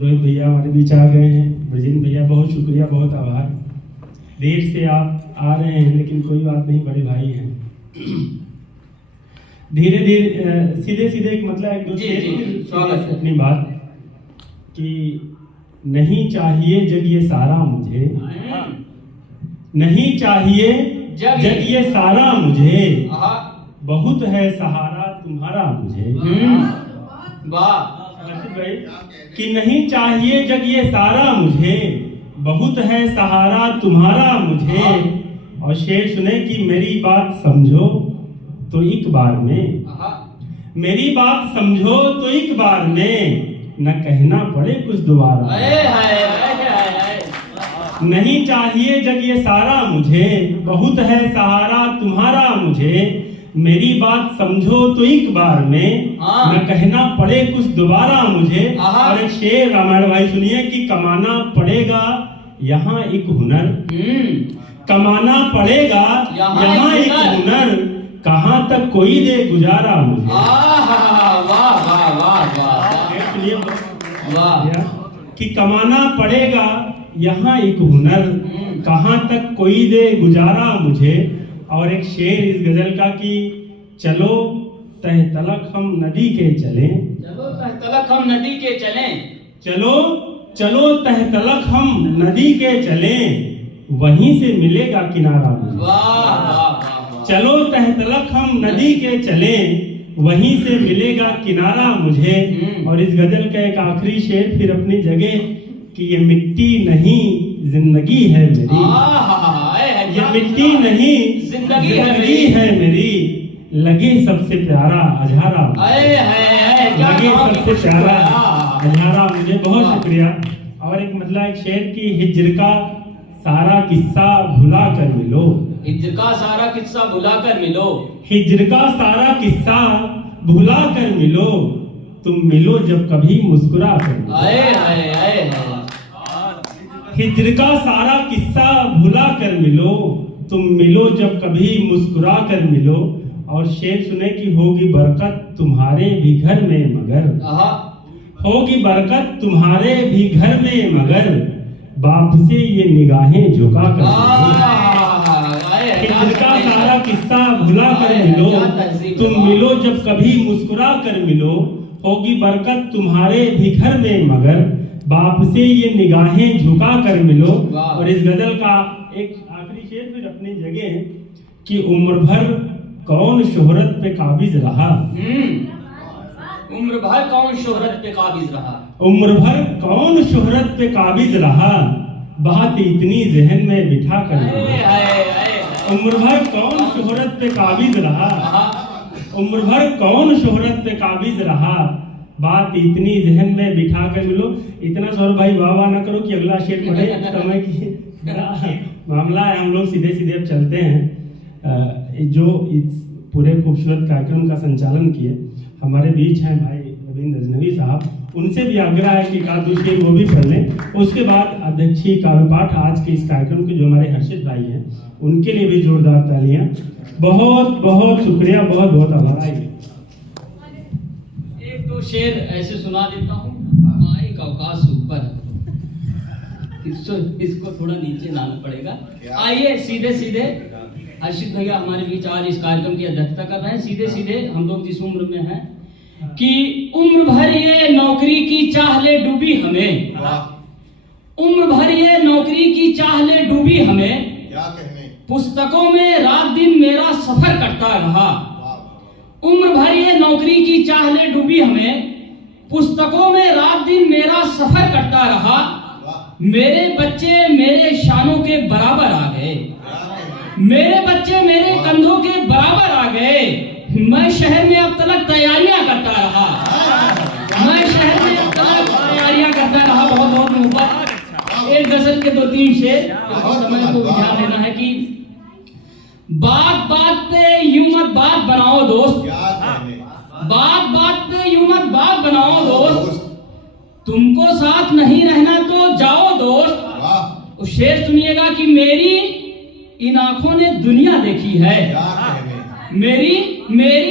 रोहित भैया हमारे बीच आ गए हैं। ब्रजेंद्र भैया बहुत शुक्रिया, बहुत आभार। देर से आप आ रहे हैं लेकिन कोई बात नहीं, बड़े भाई हैं। धीरे धीरे सीधे सीधे एक मतलब एक दो अपनी बात कि नहीं चाहिए जग ये सारा मुझे, नहीं चाहिए जग ये सारा मुझे, बहुत है सहारा तुम्हारा मुझे। वाह भाई कि नहीं चाहिए जग ये सारा मुझे, बहुत है सहारा तुम्हारा मुझे। और शेर सुने कि मेरी बात समझो तो एक बार में, मेरी बात समझो तो एक बार में, न कहना पड़े कुछ दोबारा। नहीं चाहिए जग ये सारा मुझे, बहुत है सहारा तुम्हारा मुझे। मेरी बात समझो तो एक बार में, न कहना पड़े कुछ दोबारा मुझे। और एक शेर रामायण भाई सुनिए कि कमाना पड़ेगा यहाँ एक हुनर, कमाना पड़ेगा यहाँ एक हुनर, कहाँ तक कोई दे गुजारा मुझे। कि कमाना पड़ेगा यहाँ एक हुनर, कहाँ तक कोई दे गुजारा मुझे। और एक शेर इस गजल का कि चलो तह तलक हम नदी के चलें, चलो तह तलक हम नदी के चलें, चलो चलो तह तलक हम नदी के चलें, वहीं से मिलेगा किनारा मुझे। चलो तह तलक हम नदी के चलें, वहीं से मिलेगा किनारा मुझे। और इस गजल का एक आखिरी शेर फिर अपनी जगह कि ये मिट्टी नहीं जिंदगी है मेरी, ये मिट्टी नहीं जिंदगी है मेरी, लगे सबसे प्यारा अजहारा, लगे सबसे प्यारा अजहारा मुझे। बहुत शुक्रिया। और एक मतलब एक शेर की हिज्र का सारा किस्सा भुला कर मिलो, हिज्र का सारा किस्सा भुला कर मिलो, हिज्र का सारा किस्सा भुला कर मिलो, तुम मिलो जब कभी मुस्कुरा कर। हिज्र का सारा किस्सा भुला कर मिलो, तुम मिलो जब कभी मुस्कुरा कर मिलो। और शेर सुने कि होगी बरकत तुम्हारे भी घर में मगर, होगी बरकत तुम्हारे भी घर में मगर, बाप से ये निगाहें झुका कर। हिज्र का सारा किस्सा भुला कर मिलो, तुम मिलो जब कभी मुस्कुरा कर मिलो, होगी बरकत तुम्हारे भी घर में मगर, बाप से ये निगाहें झुका कर मिलो। और इस गजल का एक आखिरी शेर फिर अपनी जगह कि उम्र भर कौन शोहरत पे काबिज रहा, उम्र भर कौन शोहरत पे काबिज रहा, उम्र भर कौन शोहरत पे काबिज रहा, बात इतनी जहन में बिठा कर। उम्र भर कौन शोहरत पे काबिज रहा, उम्र भर कौन शोहरत पे काबिज रहा, बात इतनी जहन में बिठा कर मिलो। इतना सौरभ भाई वाह ना करो कि अगला शेर पढ़े, समय की मामला है। हम लोग सीधे सीधे अब चलते हैं। जो इस पूरे खूबसूरत कार्यक्रम का संचालन किए हमारे बीच हैं भाई रविंद्र अजनबी साहब, उनसे भी आग्रह है कि एक आध दो शेर वो भी पढ़ लें। उसके बाद अध्यक्षीय काव्यपाठ आज के इस कार्यक्रम के जो हमारे हर्षित भाई हैं उनके लिए भी जोरदार तालियां। बहुत बहुत शुक्रिया, बहुत बहुत आभार। आइए एक दो शेर ऐसे सुना देता हूँ। माइक अवकाश ऊपर, इसको थोड़ा नीचे लाना पड़ेगा। आइए सीधे सीधे हर्षित भैया हमारे बीच आज इस कार्यक्रम की अध्यक्षता कर रहे हैं। सीधे सीधे हम लोग जिस उम्र में हैं कि उम्र भर ये नौकरी की चाह ले डूबी हमें, उम्र भर ये नौकरी की चाह ले डूबी हमें, पुस्तकों में रात दिन मेरा सफर करता रहा। उम्र भर ये नौकरी की चाह ले डूबी हमें, पुस्तकों में रात दिन मेरा सफर करता रहा। मेरे बच्चे मेरे शानों के बराबर आ गए, मेरे बच्चे मेरे कंधों के बराबर आ गए। मैं शहर में अब तक तैयारियां करता रहा, मैं शहर में अब तक तैयारियां करता रहा। बहुत बहुत मुबारक। एक गजल के दो तीन शेर समय को ध्यान देना है कि बात बात पे यूं मत बात बनाओ दोस्त, बात बात पे यूं मत बात बनाओ दोस्त, तुमको साथ नहीं रहना तो जाओ दोस्त। उस शेर सुनिएगा कि मेरी इन आंखों ने दुनिया देखी है, मेरी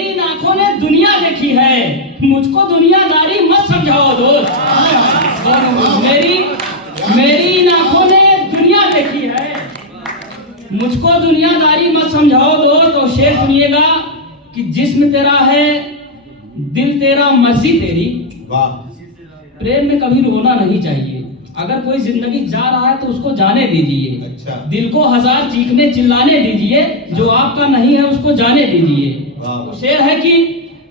इन आंखों ने दुनिया देखी है, मुझको दुनियादारी मत समझाओ दोस्त। मुझको दुनियादारी मत समझाओ दोस्त, और शेर सुनिएगा कि जिस्म तेरा है, दिल तेरा, मर्जी तेरी। वाह। प्रेम में कभी रोना नहीं चाहिए। अगर कोई जिंदगी जा रहा है तो उसको जाने दीजिए। अच्छा। दिल को हजार चीखने चिल्लाने दीजिए, जो आपका नहीं है उसको जाने दीजिए। वाह। तो शेर है कि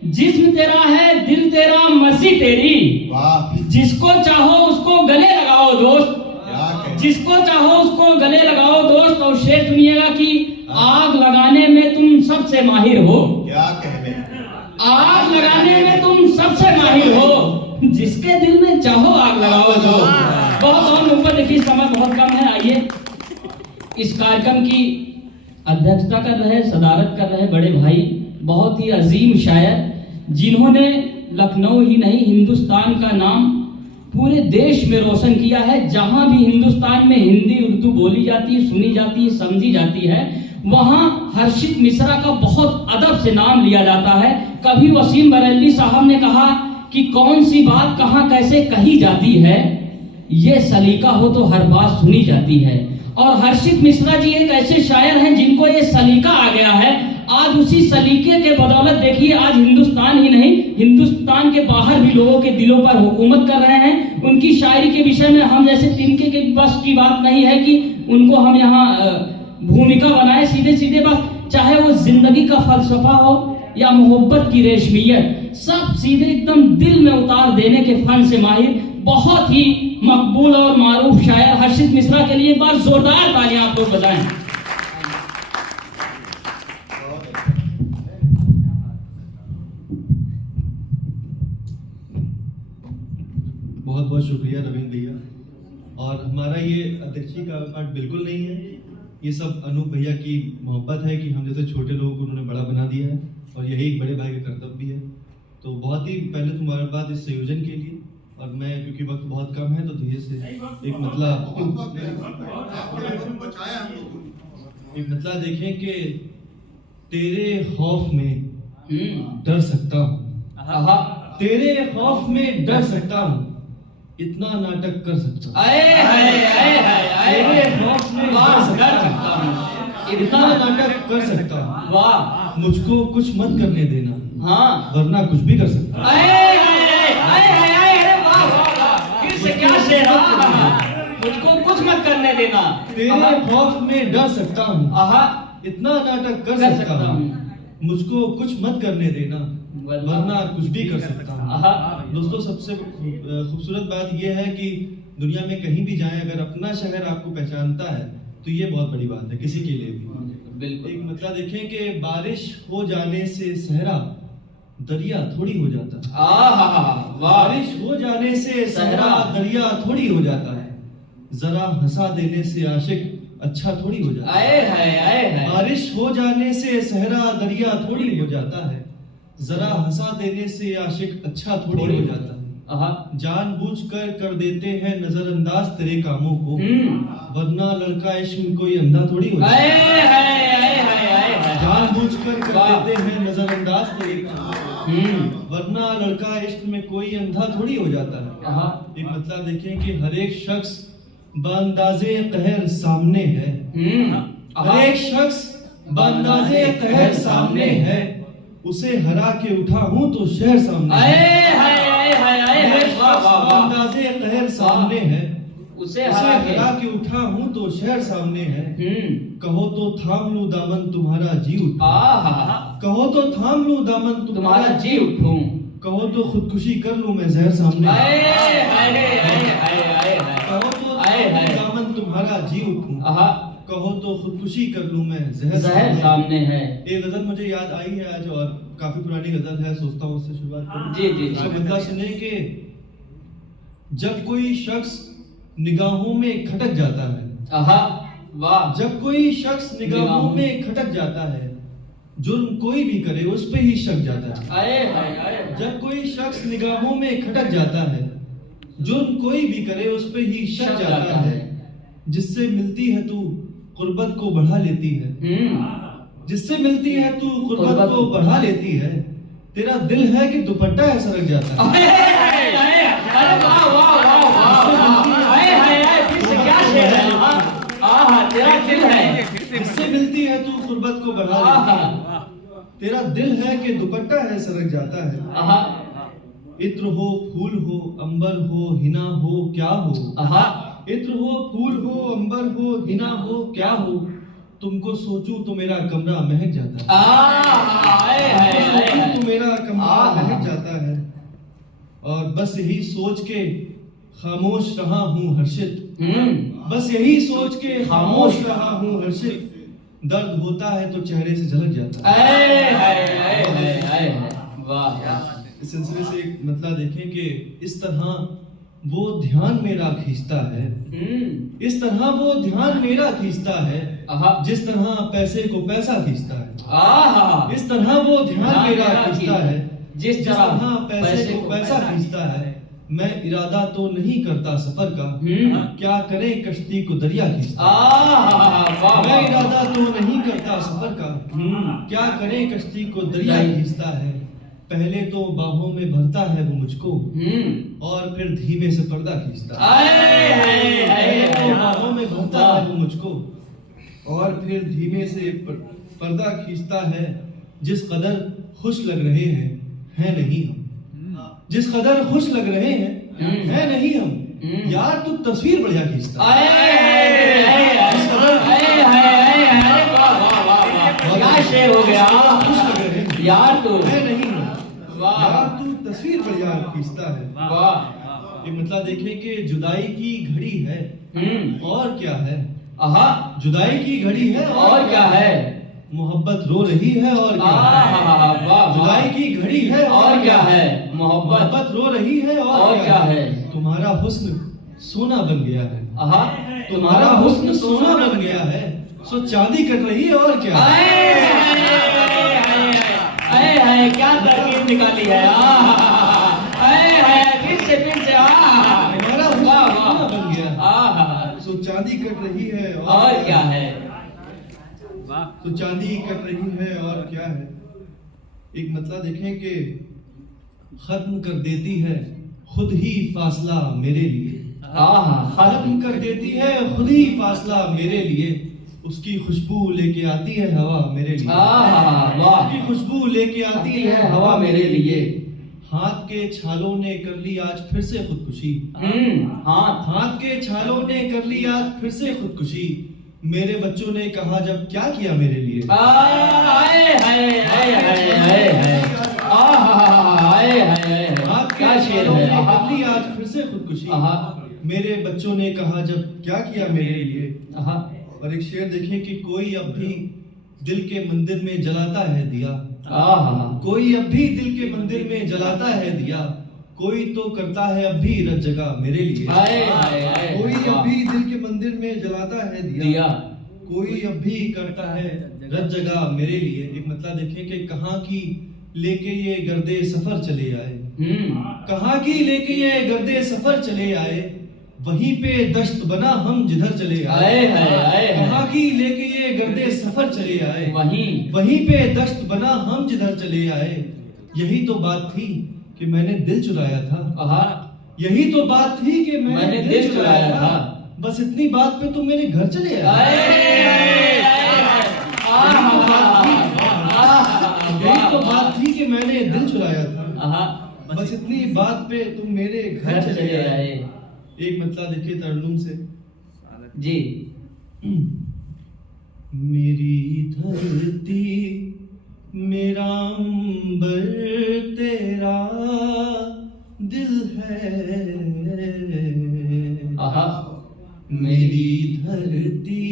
जिस्म तेरा है, दिल तेरा, मर्जी तेरी। वाह। जिसको चाहो उसको गले लगाओ दोस्त, क्या कहने। जिसको चाहो उसको गले लगाओ दोस्त। और शेर सुनिएगा कि आग लगाने में तुम सबसे माहिर हो। क्या कहने। आग लगाने में तुम सबसे माहिर हो, जिसके दिल में चाहो आग लगाओ दो। बहुत और ऊपर देखिए, समय बहुत कम है। आइए इस कार्यक्रम की अध्यक्षता कर रहे, सदारत कर रहे बड़े भाई, बहुत ही अजीम शायर, जिन्होंने लखनऊ ही नहीं हिंदुस्तान का नाम पूरे देश में रोशन किया है। जहां भी हिंदुस्तान में हिंदी उर्दू बोली जाती है, सुनी जाती है, समझी जाती है, वहां हर्षित मिश्रा का बहुत अदब से नाम लिया जाता है। कभी वसीम बरेलवी साहब ने कहा कि कौन सी बात कहां कैसे कही जाती है, ये सलीका हो तो हर बात सुनी जाती है। और हर्षित मिश्रा जी एक ऐसे शायर हैं जिनको ये सलीका आ गया है। आज उसी सलीके के बदौलत देखिए, आज हिंदुस्तान ही नहीं, हिंदुस्तान के बाहर भी लोगों के दिलों पर हुकूमत कर रहे हैं। उनकी शायरी के विषय में हम जैसे तिनके के बस की बात नहीं है कि उनको हम यहाँ भूमिका बनाए। सीधे सीधे बस, चाहे वो जिंदगी का फलसफा हो या मोहब्बत की रेशमियत, सब सीधे एकदम दिल में उतार देने के फन से माहिर, बहुत ही मकबूल और मारूफ शायर हर्षित मिश्रा के लिए एक बार जोरदार तालियां आप लोग बजाएं। बहुत बहुत शुक्रिया रविंद्र भैया। और हमारा ये अध्यक्षी का पार्ट बिल्कुल नहीं है, ये सब अनूप भैया की मोहब्बत है कि हम जैसे छोटे लोगों को उन्होंने बड़ा बना दिया है, और यही एक बड़े भाई का कर्तव्य भी है। तो बहुत ही पहले तो मुबारकबाद इस संयोजन के लिए। और मैं, क्योंकि वक्त बहुत कम है, तो धीरे से एक मतला देखें कि तेरे खौफ में डर सकता हूँ, तेरे खौफ में डर सकता हूँ, इतना नाटक कर सकता हूँ, तेरे खौफ में डर सकता हूँ, इतना नाटक कर सकता हूँ। वाह। मुझको कुछ मत करने देना, हाँ, वरना कुछ भी कर सकता हूँ। फिर से क्या शेर, मुझको कुछ मत करने देना, तेरे खौफ में डर सकता हूँ, आहा, इतना नाटक कर कर सकता हूँ, मुझको कुछ मत करने देना, वरना कुछ भी कर सकता हूँ। दोस्तों, सबसे खूबसूरत बात यह है कि दुनिया में कहीं भी जाएं, अगर अपना शहर आपको पहचानता है तो ये बहुत बड़ी बात है किसी के लिए भी। बिल्कुल। एक मतलब देखें कि बारिश हो जाने से सहरा दरिया थोड़ी हो जाता है। बारिश हो जाने से सहरा दरिया थोड़ी हो जाता है, जरा हंसा देने से आशिक अच्छा थोड़ी हो जाता है। बारिश हो जाने से सहरा दरिया थोड़ी हो जाता है, जरा हंसा देने से आशिक अच्छा थोड़ी हो जाता है। जानबूझकर कर देते हैं नजरअंदाज तेरे कामों को, वरना लड़का इश्क में कोई अंधा थोड़ी हो जाता है। जानबूझकर कर देते हैं नजरअंदाज तेरे कामों को, वरना लड़का इश्क में कोई अंधा थोड़ी हो जाता है। एक मतलब देखें कि हर एक शख्स बांदाज़े कहर सामने है, हर एक शख्स बांदाज़े कहर सामने है, उसे हरा के उठा हूँ तो शहर सामने है। बांदाज़े कहर सामने है, उसे हरा के उठा हूँ तो शहर सामने है। कहो तो थाम लूं दामन तुम्हारा जी उठूं, कहो तो थाम लूं दामन तुम्हारा जी उठूं, कहो तो खुदकुशी कर लूं मैं जहर सामने, कहो तो दामन तुम्हारा जी उठूं, कहो तो खुदकुशी कर लूं मैं जहर सामने है। एक गजल मुझे याद आई है आज, और काफी पुरानी गजल है, सोचता हूँ उससे शुरुआत करूं। जी। इसका मतलब सुने कि जब कोई शख्स निगाहों में खटक जाता है, जब कोई शख्स निगाहों में खटक जाता है, जुर्म कोई भी करे उस पे ही शक जाता है। जब कोई शख्स निगाहों में खटक जाता है, जुर्म कोई भी करे उस पे ही शक जाता है। जिससे मिलती है तू कुर्बत को बढ़ा लेती है, जिससे मिलती है तू कुर्बत को बढ़ा लेती है, तेरा दिल है कि दुपट्टा है सरक जाता है। तेरा दिल है, जिससे गुर्बत को बढ़ा देती है। तेरा दिल है कि दुपट्टा है सरक जाता है। इत्र हो फूल हो अंबर हो हिना हो क्या हो, इत्र हो फूल हो अंबर हो हिना हो क्या हो, तुमको सोचूं तो मेरा कमरा महक जाता है, तो मेरा कमरा महक जाता है। और बस यही सोच के खामोश रहा हूँ हर्षित, बस यही सोच के खामोश रहा हूँ हर्षित, दर्द होता है तो चेहरे से झलक जाता है। इस सिलसिले से एक मतलब देखें कि इस तरह वो ध्यान मेरा खींचता है, इस तरह वो ध्यान मेरा खींचता है, जिस तरह पैसे को पैसा खींचता है, इस तरह वो ध्यान मेरा खींचता है, जिस तरह पैसे को पैसा खींचता है। मैं इरादा तो नहीं करता सफर का, क्या करें कश्ती को दरिया खींचता है। मैं इरादा तो नहीं करता सफर का, क्या करें कश्ती को दरिया खींचता है। पहले तो बाहों में भरता है वो मुझको, और फिर धीमे से पर्दा खींचता है। पहले तो बाहों में भरता है वो मुझको, और फिर धीमे से पर्दा खींचता है। जिस कदर खुश लग रहे हैं है नहीं हम, जिस कदर खुश लग रहे हैं है नहीं हम, यार तू तस्वीर बढ़िया खींचता क्या शेर हो गया, खुश लग रहे हैं यार तो है नहीं हम, यार तू तस्वीर बढ़िया खींचता है। ये मतलब देखें कि जुदाई की घड़ी है और क्या है, जुदाई की घड़ी है और क्या है, मोहब्बत रो रही है और क्या है, जुदाई की घड़ी है और क्या है, मोहब्बत रो रही है और क्या है। तुम्हारा हुस्न सोना बन गया है, तुम्हारा हुस्न सोना बन गया है, सो चांदी कट रही है और क्या है। क्या तरकीब निकाली है, फिर से तुम्हारा हुस्न सोना बन गया है, सो चांदी कट रही है और क्या है, तो चांदी कट रही है और क्या है। एक मतलब देखें कि खत्म कर देती है खुद ही फासला मेरे लिए, खत्म कर देती है खुद ही फासला मेरे लिए। उसकी खुशबू लेके आती है हवा मेरे लिए, उसकी खुशबू लेके आती है हवा मेरे लिए। हाथ के छालों ने कर ली आज फिर से खुदकुशी, हाथ के छालों ने कर ली आज फिर से खुदकुशी। मेरे बच्चों ने कहा जब क्या किया मेरे लिए, क्या शेर है, कर ली आज फिर से खुदकुशी। मेरे बच्चों ने कहा जब क्या किया मेरे लिए। और एक शेर देखें कि कोई अब भी दिल के मंदिर में जलाता है दिया, कोई अब भी दिल के मंदिर में जलाता है दिया। कोई तो करता है अब भी रत जगह मेरे लिए, कोई अब भी दिल के मंदिर में जलाता है दिया, कोई अब भी करता है रत जगह मेरे लिए। एक मतलब देखें कि कहाँ की लेके ये गर्दे सफर चले आए, कहाँ की लेके ये गर्दे सफर चले आए, वहीं पे दश्त बना हम जिधर चले आए। कहाँ की लेके ये गर्दे सफर चले आए, वहीं पे दश्त बना हम जिधर चले आए। यही तो बात थी कि मैंने दिल चुराया था, यही तो बात थी कि मैंने दिल चुराया था। बस इतनी बात पे तुम मेरे घर चले आए। यही तो बात थी कि मैंने दिल चुराया था, बस इतनी बात पे तुम मेरे घर चले आए। एक मतलब देखिए तरन्नुम से जी। मेरी धरती मेरा अंबर तेरा दिल है, मेरी धरती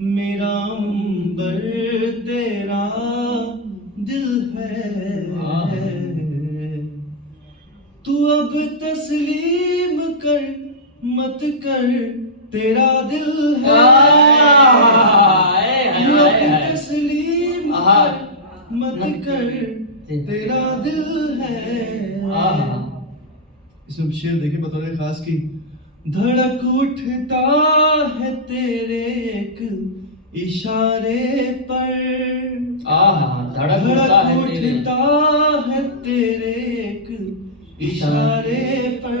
मेरा अंबर तेरा दिल है। तू अब तस्लीम कर मत कर तेरा दिल है, तू अब तस्लीम कर मत कर तेरा दिल है। इसमें शेर देखिए बतौर खास की, धड़क उठता है तेरे एक इशारे पर, धड़क उठता है तेरे एक इशारे पर,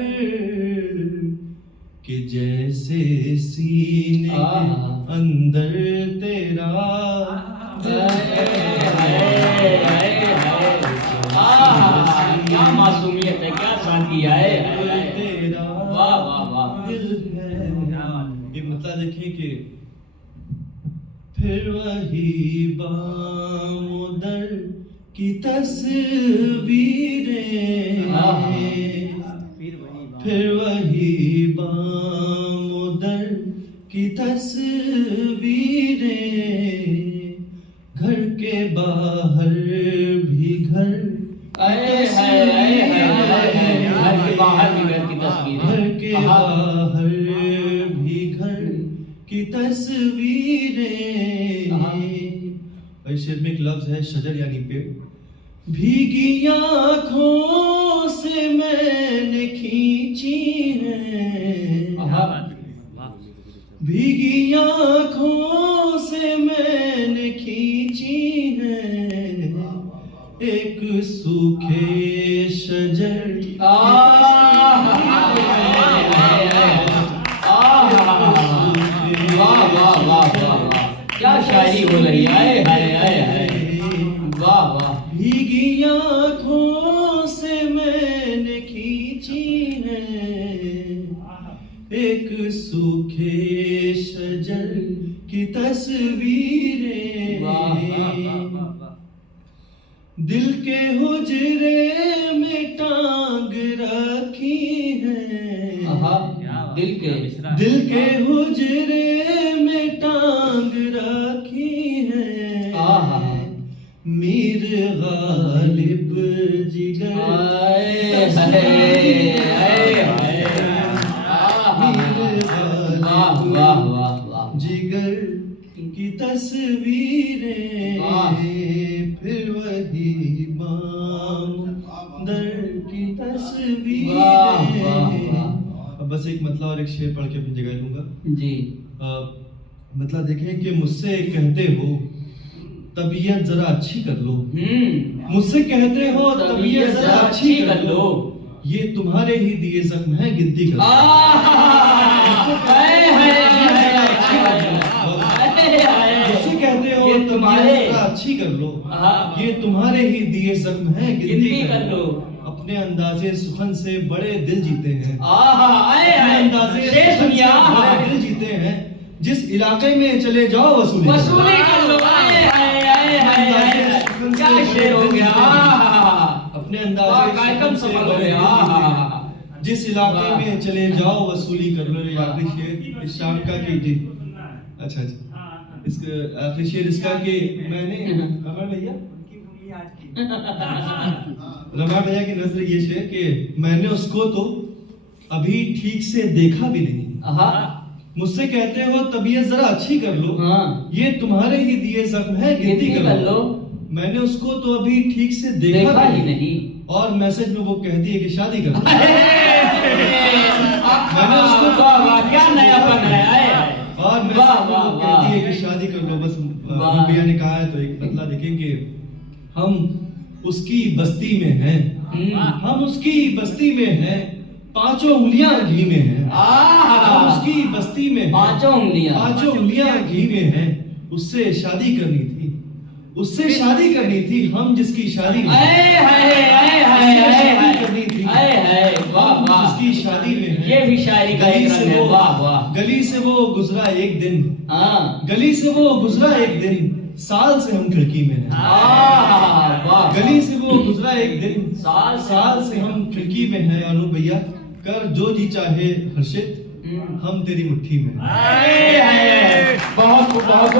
कि जैसे सीने के अंदर तेरा क्या मासूमियत है, क्या सादगी है। तेरा वाह वाह वाह। दिल है। ये मतलब देखिए कि फिर वही बामुदर की तस्वीरें, फिर वही बामुदर की तस्वीरें, घर के बाहर भी घर, घर के बाहर भी घर की तस्वीर, घर के बाहर भी घर की तस्वीरें। शेर में एक लफ्ज है शजर यानी पेड़। भीगी आंखों से मैंने खींची है, भीगी आंखों से मैंने खींची है, एक सूखे शजर क्या शायरी हो रही है। वाह वाह। भीगी आंखों से मैंने खींची है, एक सूखे शजर की तस्वीरें, दिल के हुजरे में टांग रखी है, दिल के हुजरे में टांग रखी है, मीर गालिब जिगर, जिगर की तस्वीरें, फिर वही बामुदर की तस्वीरें। अब बस एक मतलब और एक शेर पढ़ के अपनी जगह लूंगा जी। मतलब देखें कि मुझसे कहते हो तबीयत जरा अच्छी कर लो, मुझसे कहते हो तबीयत जरा अच्छी कर लो, ये तुम्हारे ही दिए जख्म है गिनती कर लो। मुझसे कहते हो तबीयत जरा अच्छी कर लो, ये तुम्हारे ही दिए जख्म है गिनती कर लो। अपने अंदाजे सुखन से बड़े दिल जीते हैं, अपने अंदाजे सुखन से बड़े दिल जीते हैं, जिस इलाके में चले जाओ वसूली कर लो। क्या शेर हो गया। अपने अंदाजे से बड़े दिल जीते हैं, जिस इलाके में चले जाओ वसूली कर लो। ये आखिरी शेर इस शाम का कि जी अच्छा इसका आखिरी शेर इसका कि मैंने रमा भैया की नजर ये शेर कि मैंने उसको तो अभी ठीक से देखा भी नहीं, मुझसे कहते हो तबीयत जरा अच्छी कर लो, ये तुम्हारे ही दिए जख्म है गिनती कर लो। मैंने उसको तो अभी ठीक से देखा ही नहीं, और मैसेज में वो कहती है कि शादी कर लो। मैंने उसको क्या नयापन है। और मैसेज में वो कहती है कि शादी कर लो। बस भैया ने कहा है तो एक बदला देखेंगे। हम उसकी बस्ती में हैं, हम उसकी बस्ती में हैं, पांचों उंगलियां घी में हैं। हम उसकी बस्ती में पांचों उंगलियां घी में हैं। उससे शादी करनी थी, उससे शादी करनी थी, हम जिसकी शादी करनी थी, जिसकी शादी में है। ये भी शायरी का एक रंग है। वाह वाह। गली से वो गुजरा एक दिन, गली से वो गुजरा एक दिन, साल से हम खिड़की में हैं। गली से वो गुजरा एक दिन, साल से हम खिड़की में हैं। अनु भैया कर जो जी चाहे हर्षित, हम तेरी मुट्ठी में। बहुत बहुत